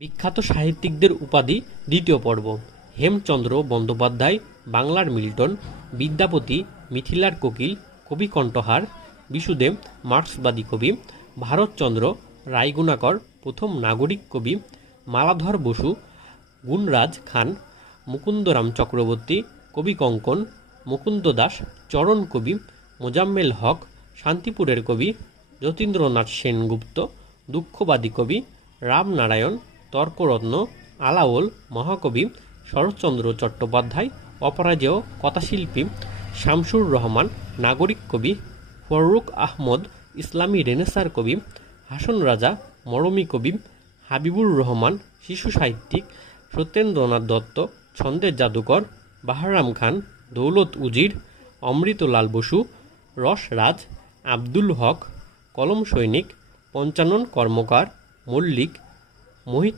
বিখ্যাত সাহিত্যিকদের উপাধি দ্বিতীয় পর্ব। হেমচন্দ্র বন্দ্যোপাধ্যায়, বাংলার মিল্টন, বিদ্যাপতি, মিথিলার কোকিল, কবি কণ্ঠহার, বিশুদেব, মার্ক্সবাদী কবি, ভারতচন্দ্র, রায়গুণাকর, প্রথম নাগরিক কবি, মালাধর বসু, গুণরাজ খান, মুকুন্দরাম চক্রবর্তী, কবি কঙ্কন, মুকুন্দ দাস, চরণ কবি, মোজাম্মেল হক, শান্তিপুরের কবি, যতীন্দ্রনাথ সেনগুপ্ত, দুঃখবাদী কবি, রামনারায়ণ তর্করত্ন, আলাওল, মহাকবি, শরৎচন্দ্র চট্টোপাধ্যায়, অপরাজেয়, কথাশিল্পী, শামসুর রহমান, নাগরিক কবি, ফররুখ আহমদ, ইসলামী রেনেসার কবি, হাসন রাজা, মরমী কবি, হাবিবুর রহমান, শিশু সাহিত্যিক, সত্যেন্দ্রনাথ দত্ত, ছন্দের জাদুকর, বাহারাম খান, দৌলত উজির, অমৃতলাল বসু রসরাজ আব্দুল হক, কলম সৈনিক, পঞ্চানন কর্মকার, মল্লিক, মোহিত